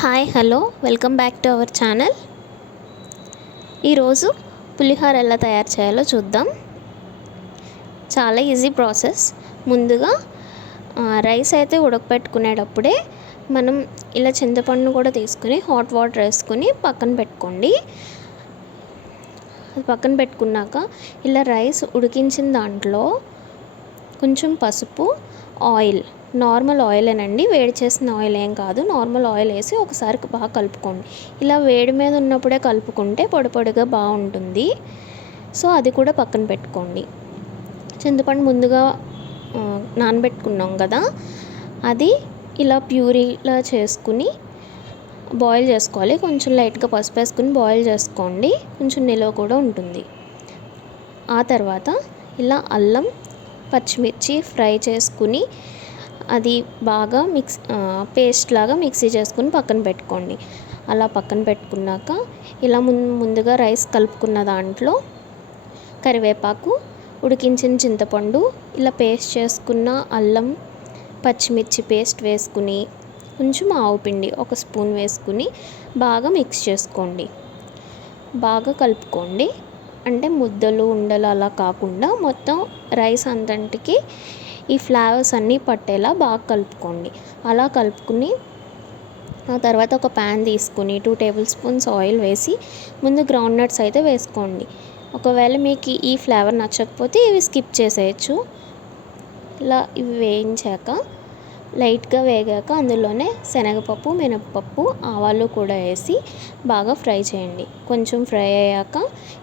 Hi hello welcome back to our channel. ఈరోజు పులిహోర ఎలా తయారు చేయాలో చూద్దాం. చాలా ఈజీ ప్రాసెస్. ముందుగా రైస్ అయితే ఉడకపెట్టుకునేటప్పుడే మనం ఇలా చింతపండును కూడా తీసుకుని హాట్ వాటర్ వేసుకుని పక్కన పెట్టుకోండి. అది పక్కన పెట్టుకున్నాక ఇలా రైస్ ఉడికించిన దాంట్లో కొంచెం పసుపు, ఆయిల్, నార్మల్ ఆయిలేనండి, వేడి చేసిన ఆయిల్ ఏం కాదు, నార్మల్ ఆయిల్ వేసి ఒకసారి బాగా కలుపుకోండి. ఇలా వేడి మీద ఉన్నప్పుడే కలుపుకుంటే పొడి పొడిగా బాగుంటుంది. సో అది కూడా పక్కన పెట్టుకోండి. చింతపండు ముందుగా నానబెట్టుకున్నాం కదా, అది ఇలా ప్యూరీలా చేసుకుని బాయిల్ చేసుకోవాలి. కొంచెం లైట్గా పసుపు వేసుకుని బాయిల్ చేసుకోండి, కొంచెం నిలువ కూడా ఉంటుంది. ఆ తర్వాత ఇలా అల్లం, పచ్చిమిర్చి ఫ్రై చేసుకుని అది బాగా పేస్ట్ లాగా మిక్సీ చేసుకుని పక్కన పెట్టుకోండి. అలా పక్కన పెట్టుకున్నాక ఇలా ముందుగా రైస్ కలుపుకున్న దాంట్లో కరివేపాకు, ఉడికించిన చింతపండు, ఇలా పేస్ట్ చేసుకున్న అల్లం పచ్చిమిర్చి పేస్ట్ వేసుకుని కొంచెం ఆవుపిండి ఒక స్పూన్ వేసుకుని బాగా మిక్స్ చేసుకోండి. బాగా కలుపుకోండి. అంటే ముద్దలు ఉండలు అలా కాకుండా మొత్తం రైస్ అంతటికి ఈ ఫ్లేవర్స్ అన్నీ పట్టేలా బాగా కలుపుకోండి. అలా కలుపుకుని ఆ తర్వాత ఒక ప్యాన్ తీసుకుని 2 టేబుల్ స్పూన్స్ ఆయిల్ వేసి ముందు గ్రౌండ్ నట్స్ అయితే వేసుకోండి. ఒకవేళ మీకు ఈ ఫ్లేవర్ నచ్చకపోతే ఇవి స్కిప్ చేసేయచ్చు. ఇలా ఇవి వేయించాక లైట్గా వేగాక అందులోనే శనగపప్పు, మినపప్పు, ఆవాలు కూడా వేసి బాగా ఫ్రై చేయండి. కొంచెం ఫ్రై అయ్యాక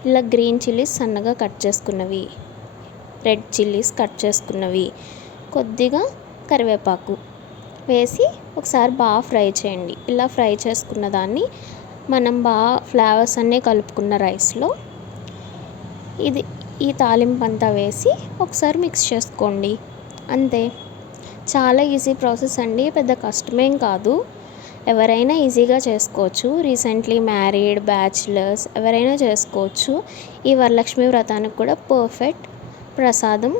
ఇలా గ్రీన్ చిల్లీస్ సన్నగా కట్ చేసుకున్నవి, రెడ్ చిల్లీస్ కట్ చేసుకున్నవి, కొద్దిగా కరివేపాకు వేసి ఒకసారి బాగా ఫ్రై చేయండి. ఇలా ఫ్రై చేసుకున్న దాన్ని మనం బాగా ఫ్లేవర్స్ అన్నీ కలుపుకున్న రైస్లో ఈ తాలింపు అంతా వేసి ఒకసారి మిక్స్ చేసుకోండి. అంతే. చాలా ఈజీ ప్రాసెస్ అండి, పెద్ద కష్టమేం కాదు. ఎవరైనా ఈజీగా చేసుకోవచ్చు. రీసెంట్లీ మ్యారీడ్, బ్యాచిలర్స్ ఎవరైనా చేసుకోవచ్చు. ఈ వరలక్ష్మి వ్రతానికి కూడా పర్ఫెక్ట్ ప్రసాదం.